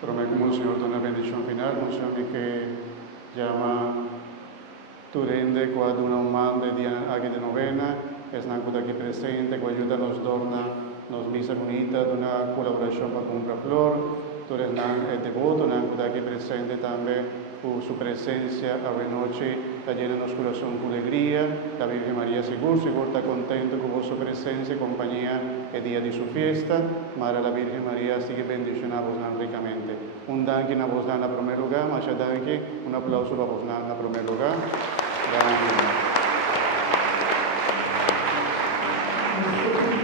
Prometo, Monseñor, una bendición final, Monseñor, que llama tu rende, qua una umande di aghi de novena, es nanco aquí presente, que ayuda nos dorna, nos misa unita, una colaboración para comprar flor, tu eres devoto, nanco aquí presente también, su presencia a noche, la llena nos corazón con alegría, la Virgen María seguro está contento con vuestra presencia, compañía, el día de su fiesta, Madre la Virgen María sigue bendicionando ricamente. Un danke a vos en primer lugar, más danke, un aplauso para vos en primer lugar.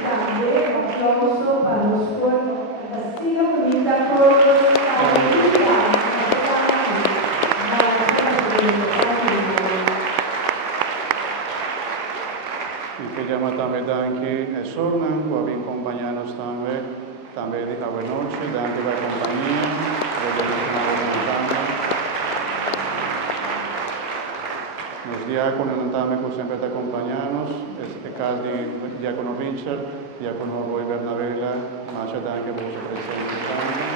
También aplauso para los pueblos Castillo Unida por y que llama también danke Sornan, que habían acompañados también de la noche, danke la compañía, los diáconos también que siempre te acompañamos, este caso de diácono Richard, diácono Roy Bernabella, muchas danke por su presencia también.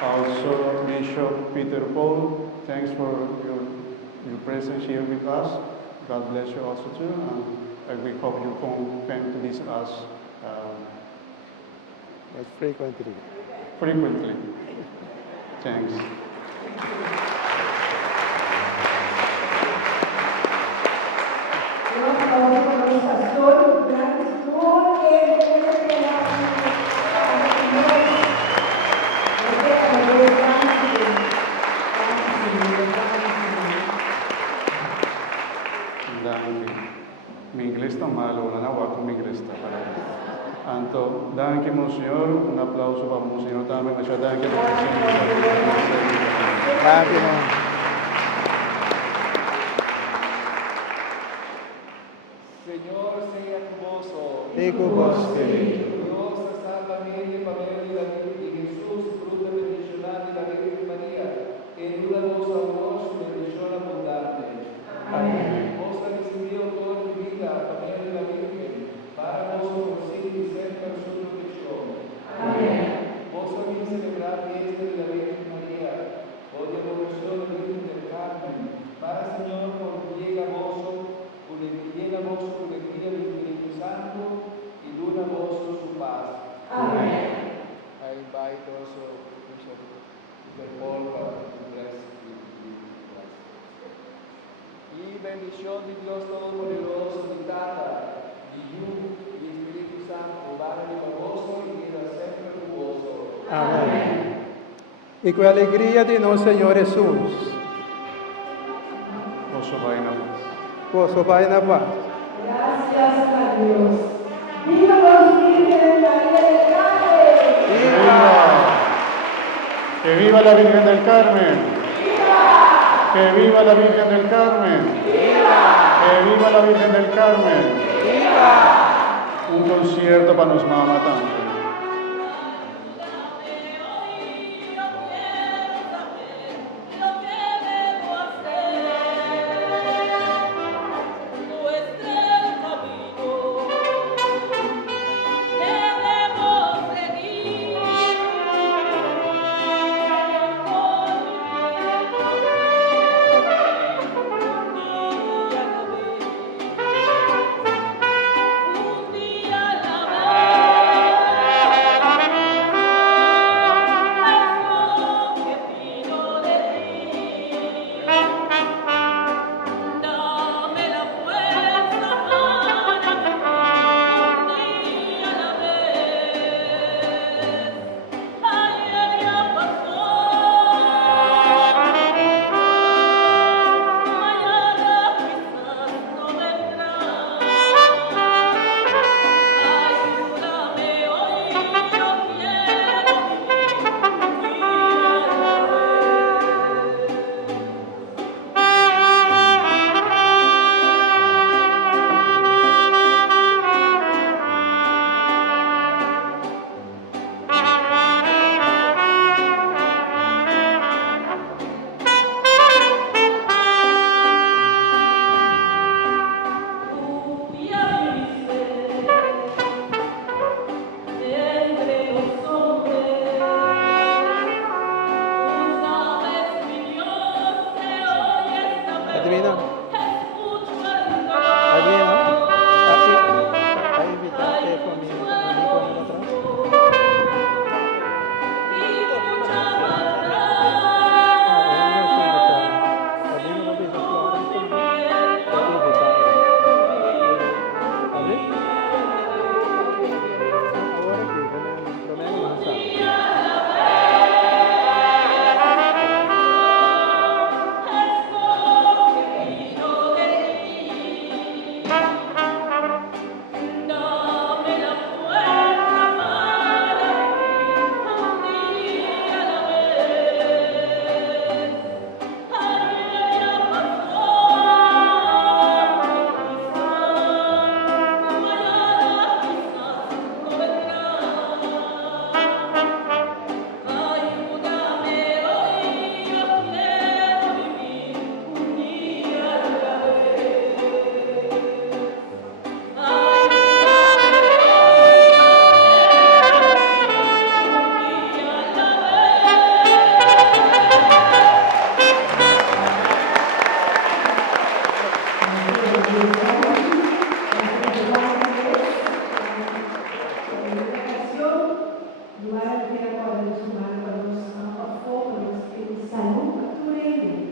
Also, Bishop Peter Paul, thanks for your presence here with us. God bless you also too, and we hope you come to visit us frequently. Frequently. Thanks. Mi inglés está malo, no voy con mi inglés está malo. Anto, danke, Monseñor, un aplauso para Monseñor también, muchas danke. Señor sea cuboso. Y cubos Dios salva medio familia de David y Jesús, fruto bendicional de la Virgen María, en duda vos a vos bendición abundante. Amén. Vos habéis enviado toda mi vida, familia de la Virgen, para vos por sí y cerca de su protección. Amén. Vos habéis celebrado fiesta de la Virgen María, o de adoración de la Virgen del Carmen, para Señor, por llega vos con alegría del Espíritu Santo y dura vos su paz. Amén. I invite also Bishop Peter Paul to bless you. Y bendición de Dios Todopoderoso, de Tata, de Hijo y Espíritu Santo, vale con gozo y queda siempre con gozo. Amén. Y con alegría de nuestro Señor Jesús. Oso vaina. Posso vai na paz. Gracias a Dios. ¡Viva los Virgen María del Carmen! ¡Viva! ¡Que viva la Virgen del Carmen! ¡Viva! ¡Que viva la Virgen del Carmen! ¡Viva! ¡Que viva la Virgen del Carmen! ¡Viva! Un concierto para nos mamá también. tu Madre